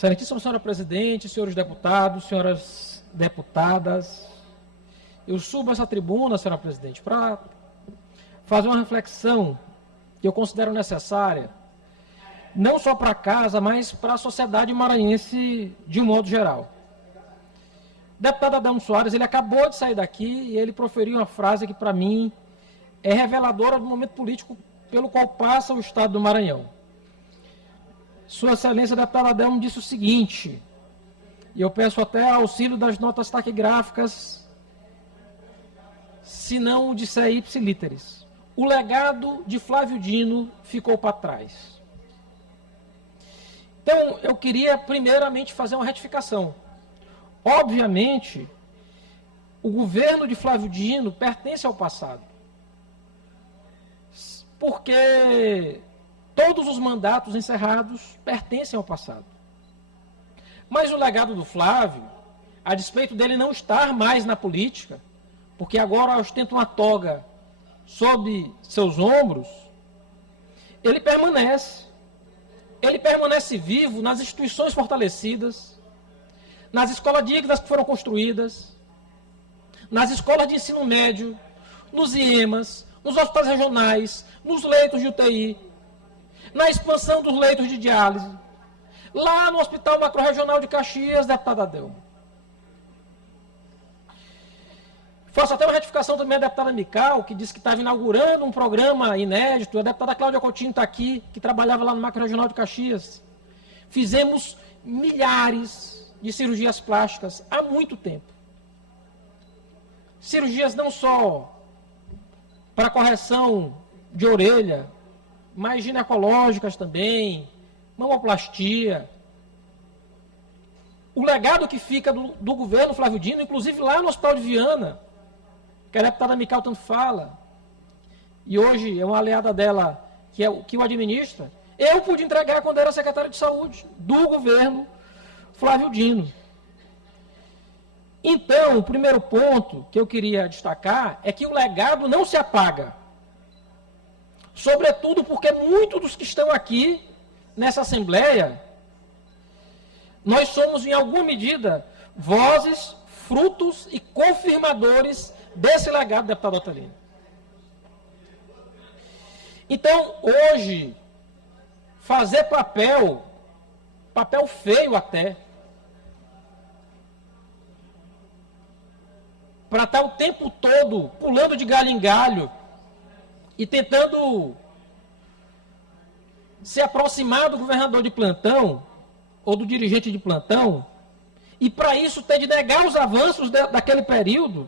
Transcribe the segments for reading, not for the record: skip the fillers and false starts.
Excelentíssima senhora presidente, senhores deputados, senhoras deputadas, eu subo essa tribuna, senhora presidente, para fazer uma reflexão que eu considero necessária, não só para a casa, mas para a sociedade maranhense de um modo geral. O deputado Adelmo Soares, ele acabou de sair daqui e ele proferiu uma frase que, para mim, é reveladora do momento político pelo qual passa o Estado do Maranhão. Sua Excelência, deputado Adelmo, disse o seguinte, e eu peço até auxílio das notas taquigráficas, se não disser ipsilíteres. O legado de Flávio Dino ficou para trás. Então, eu queria primeiramente fazer uma retificação. Obviamente, o governo de Flávio Dino pertence ao passado. Porque todos os mandatos encerrados pertencem ao passado. Mas o legado do Flávio, a despeito dele não estar mais na política, porque agora ostenta uma toga sob seus ombros, ele permanece. Ele permanece vivo nas instituições fortalecidas, nas escolas dignas que foram construídas, nas escolas de ensino médio, nos IEMAs, nos hospitais regionais, nos leitos de UTI, na expansão dos leitos de diálise, lá no Hospital Macro-Regional de Caxias, deputado Adelmo. Faço até uma retificação também à deputada Mical, que disse que estava inaugurando um programa inédito. A deputada Cláudia Coutinho está aqui, que trabalhava lá no Macro-Regional de Caxias. Fizemos milhares de cirurgias plásticas há muito tempo. Cirurgias não só para correção de orelha, mas ginecológicas também, mamoplastia. O legado que fica do governo Flávio Dino, inclusive lá no Hospital de Viana, que a deputada Mical tanto fala, e hoje é uma aliada dela que o administra, eu pude entregar quando era secretário de saúde do governo Flávio Dino. Então, o primeiro ponto que eu queria destacar é que o legado não se apaga. Sobretudo porque muitos dos que estão aqui nessa Assembleia, nós somos, em alguma medida, vozes, frutos e confirmadores desse legado, deputado Otelino. Então, hoje, fazer papel feio até, para estar o tempo todo pulando de galho em galho e tentando se aproximar do governador de plantão ou do dirigente de plantão, e para isso ter de negar os avanços daquele período,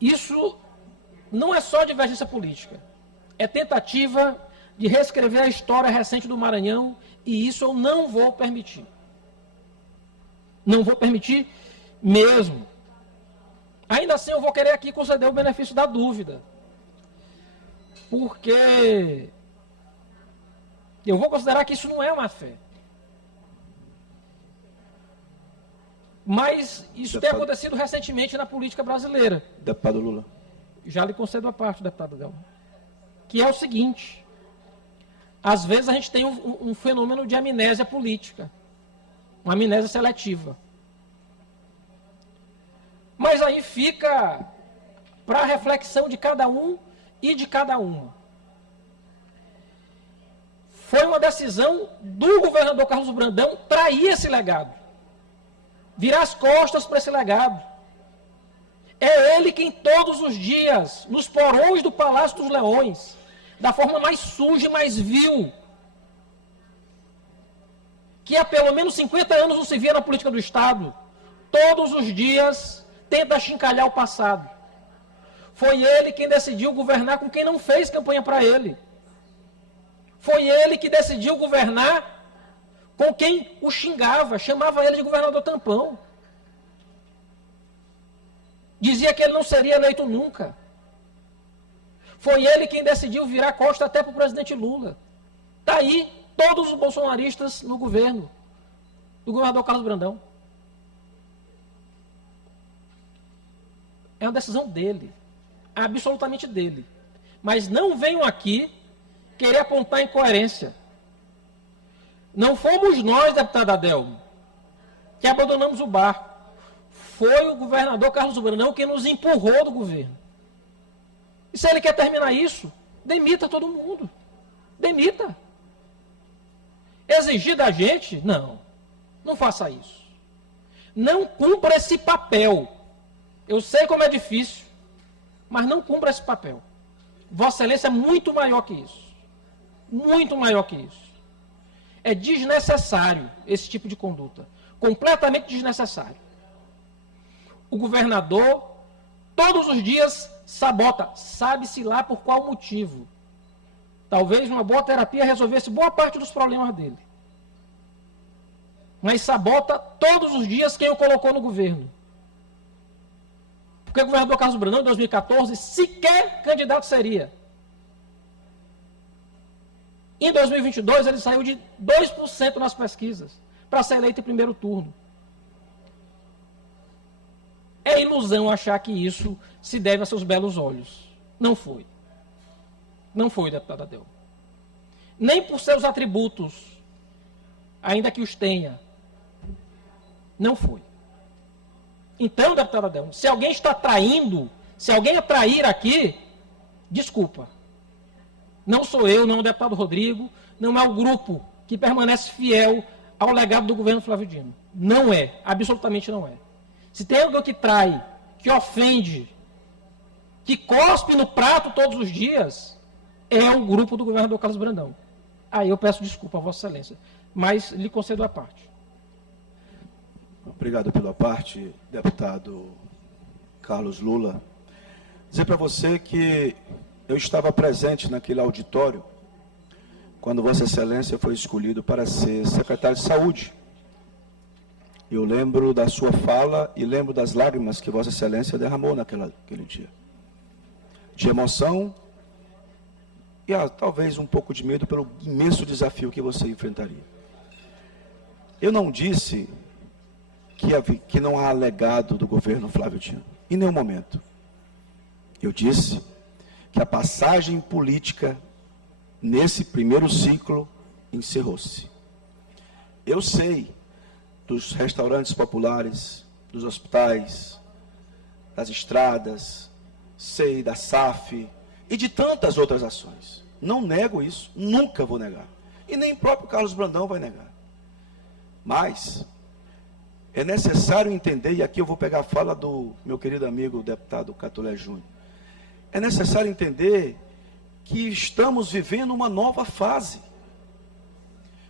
isso não é só divergência política, é tentativa de reescrever a história recente do Maranhão, e isso eu não vou permitir. Não vou permitir mesmo. Ainda assim, eu vou querer aqui conceder o benefício da dúvida, porque eu vou considerar que isso não é uma fé. Mas isso tem acontecido recentemente na política brasileira. Deputado Lula. Já lhe concedo a parte, deputado Adelmo. Que é o seguinte, às vezes a gente tem um fenômeno de amnésia política, uma amnésia seletiva. Mas aí fica para a reflexão de cada um e de cada uma. Foi uma decisão do governador Carlos Brandão trair esse legado, virar as costas para esse legado. É ele quem todos os dias, nos porões do Palácio dos Leões, da forma mais suja e mais vil, que há pelo menos 50 anos não se via na política do Estado, todos os dias tenta achincalhar o passado. Foi ele quem decidiu governar com quem não fez campanha para ele. Foi ele que decidiu governar com quem o xingava, chamava ele de governador tampão. Dizia que ele não seria eleito nunca. Foi ele quem decidiu virar a costa até para o presidente Lula. Está aí todos os bolsonaristas no governo do governador Carlos Brandão. É uma decisão dele, absolutamente dele. Mas não venham aqui querer apontar incoerência. Não fomos nós, deputado Adelmo, que abandonamos o barco. Foi o governador Carlos Brandão que nos empurrou do governo. E se ele quer terminar isso, demita todo mundo. Demita. Exigir da gente? Não. Não faça isso. Não cumpra esse papel. Eu sei como é difícil, mas não cumpra esse papel. Vossa Excelência é muito maior que isso. Muito maior que isso. É desnecessário esse tipo de conduta. Completamente desnecessário. O governador, todos os dias, sabota. Sabe-se lá por qual motivo. Talvez uma boa terapia resolvesse boa parte dos problemas dele. Mas sabota todos os dias quem o colocou no governo. Porque o governador Carlos Brandão, em 2014, sequer candidato seria. Em 2022, ele saiu de 2% nas pesquisas para ser eleito em primeiro turno. É ilusão achar que isso se deve a seus belos olhos. Não foi. Não foi, deputado Adelmo. Nem por seus atributos, ainda que os tenha. Não foi. Então, deputado Adelmo, se alguém está traindo, se alguém atrair aqui, desculpa. Não sou eu, não é o deputado Rodrigo, não é o grupo que permanece fiel ao legado do governo Flávio Dino. Não é, absolutamente não é. Se tem alguém que trai, que ofende, que cospe no prato todos os dias, é o grupo do governador Carlos Brandão. Aí eu peço desculpa a Vossa Excelência, mas lhe concedo a parte. Obrigado pela parte, deputado Carlos Lula. Dizer para você que eu estava presente naquele auditório quando Vossa Excelência foi escolhido para ser secretário de Saúde. Eu lembro da sua fala e lembro das lágrimas que Vossa Excelência derramou naquele dia. De emoção e talvez um pouco de medo pelo imenso desafio que você enfrentaria. Eu não disse que não há legado do governo Flávio Dino, em nenhum momento. Eu disse que a passagem política nesse primeiro ciclo encerrou-se. Eu sei dos restaurantes populares, dos hospitais, das estradas, sei da SAF e de tantas outras ações. Não nego isso, nunca vou negar. E nem o próprio Carlos Brandão vai negar. Mas é necessário entender, e aqui eu vou pegar a fala do meu querido amigo, o deputado Catulé Júnior. É necessário entender que estamos vivendo uma nova fase.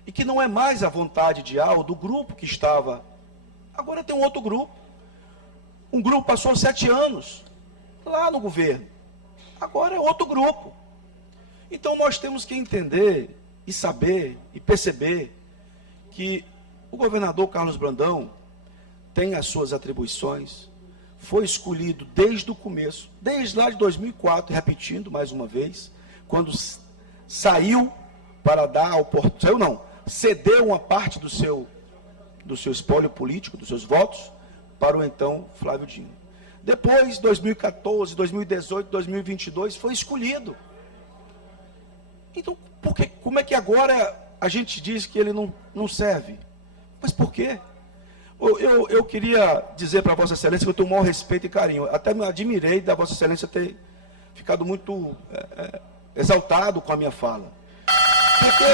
E que não é mais a vontade ideal do grupo que estava. Agora tem um outro grupo. Um grupo passou 7 anos lá no governo. Agora é outro grupo. Então nós temos que entender e saber e perceber que o governador Carlos Brandão tem as suas atribuições, foi escolhido desde o começo, desde lá de 2004, repetindo mais uma vez, quando saiu para dar cedeu uma parte do seu espólio político, dos seus votos, para o então Flávio Dino. Depois, 2014, 2018, 2022, foi escolhido. Então, como é que agora a gente diz que ele não serve? Mas por quê? Eu queria dizer para Vossa Excelência que eu tenho o maior respeito e carinho. Até me admirei da Vossa Excelência ter ficado muito exaltado com a minha fala. Porque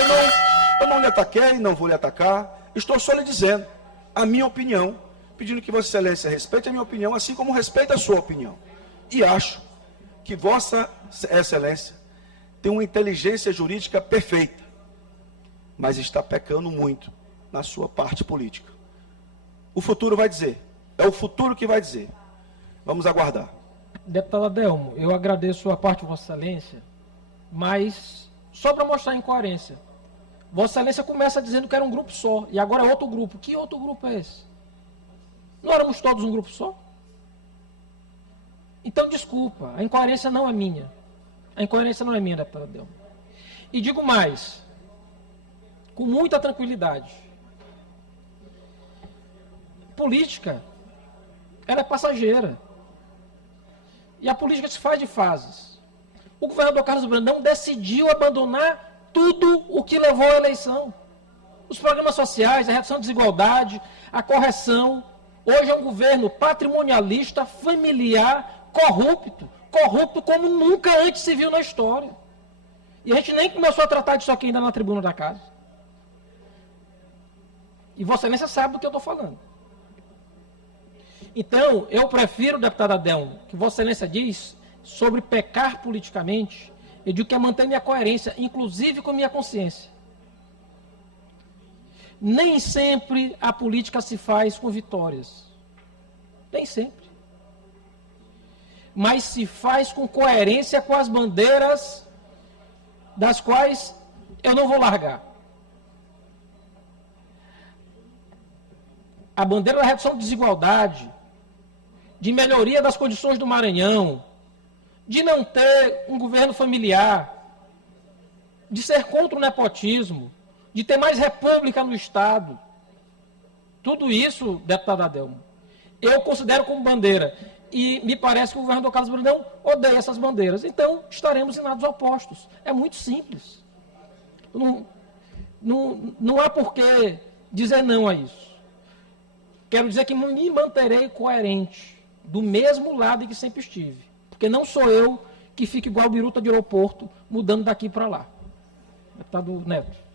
eu não lhe ataquei, não vou lhe atacar. Estou só lhe dizendo a minha opinião, pedindo que Vossa Excelência respeite a minha opinião, assim como respeita a sua opinião. E acho que Vossa Excelência tem uma inteligência jurídica perfeita, mas está pecando muito na sua parte política. O futuro vai dizer. É o futuro que vai dizer. Vamos aguardar. Deputado Adelmo, eu agradeço a parte de Vossa Excelência, mas só para mostrar a incoerência. Vossa Excelência começa dizendo que era um grupo só, e agora é outro grupo. Que outro grupo é esse? Não éramos todos um grupo só? Então, desculpa, a incoerência não é minha. A incoerência não é minha, deputado Adelmo. E digo mais, com muita tranquilidade. Política, ela é passageira. E a política se faz de fases. O governador Carlos Brandão decidiu abandonar tudo o que levou à eleição. Os programas sociais, a redução da desigualdade, a correção. Hoje é um governo patrimonialista, familiar, corrupto como nunca antes se viu na história. E a gente nem começou a tratar disso aqui ainda na tribuna da casa. E Vossa Excelência sabe do que eu estou falando. Então, eu prefiro, deputado Adelmo, que Vossa Excelência diz sobre pecar politicamente, eu digo que é manter minha coerência, inclusive com minha consciência. Nem sempre a política se faz com vitórias. Nem sempre. Mas se faz com coerência com as bandeiras das quais eu não vou largar. A bandeira da redução de desigualdade, de melhoria das condições do Maranhão, de não ter um governo familiar, de ser contra o nepotismo, de ter mais república no Estado. Tudo isso, deputado Adelmo, eu considero como bandeira. E me parece que o governador Carlos Brandão odeia essas bandeiras. Então, estaremos em lados opostos. É muito simples. Não há por que dizer não a isso. Quero dizer que me manterei coerente, do mesmo lado em que sempre estive. Porque não sou eu que fico igual biruta de aeroporto, mudando daqui para lá. Deputado Neto.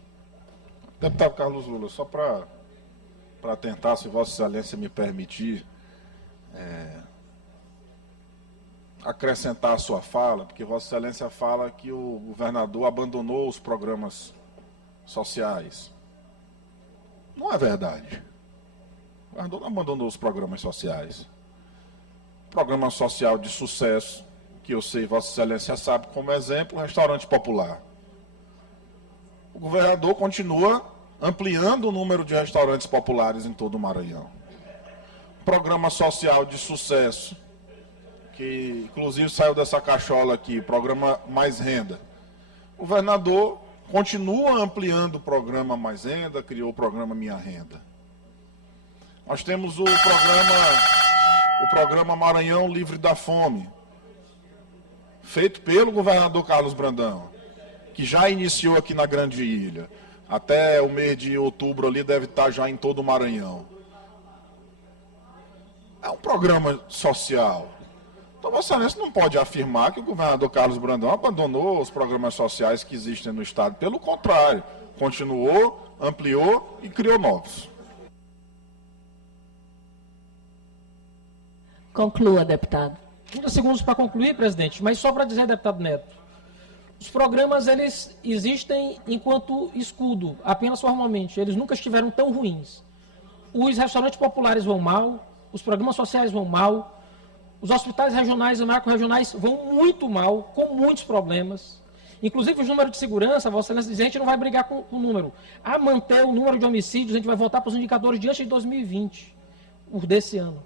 Deputado Carlos Lula, só para tentar, se Vossa Excelência me permitir, acrescentar a sua fala, porque Vossa Excelência fala que o governador abandonou os programas sociais. Não é verdade. O governador não abandonou os programas sociais. Programa social de sucesso, que eu sei Vossa Excelência sabe como exemplo, restaurante popular. O governador continua ampliando o número de restaurantes populares em todo o Maranhão. Programa social de sucesso, que inclusive saiu dessa cachola aqui, programa Mais Renda. O governador continua ampliando o programa Mais Renda, criou o programa Minha Renda. Nós temos o programa Maranhão Livre da Fome, feito pelo governador Carlos Brandão, que já iniciou aqui na Grande Ilha. Até o mês de outubro ali deve estar já em todo o Maranhão. É um programa social. Então, Vossa Excelência não pode afirmar que o governador Carlos Brandão abandonou os programas sociais que existem no Estado. Pelo contrário, continuou, ampliou e criou novos. Conclua, deputado. 30 segundos para concluir, presidente, mas só para dizer, deputado Neto, os programas, eles existem enquanto escudo, apenas formalmente, eles nunca estiveram tão ruins. Os restaurantes populares vão mal, os programas sociais vão mal, os hospitais regionais e macro-regionais vão muito mal, com muitos problemas. Inclusive, os números de segurança, Vossa Excelência diz, a gente não vai brigar com o número. A manter o número de homicídios, a gente vai voltar para os indicadores de antes de 2020, os desse ano.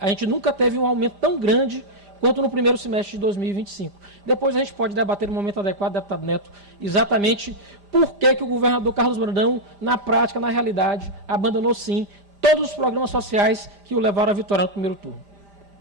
A gente nunca teve um aumento tão grande quanto no primeiro semestre de 2025. Depois a gente pode debater no momento adequado, deputado Neto, exatamente por que o governador Carlos Brandão, na prática, na realidade, abandonou sim todos os programas sociais que o levaram à vitória no primeiro turno.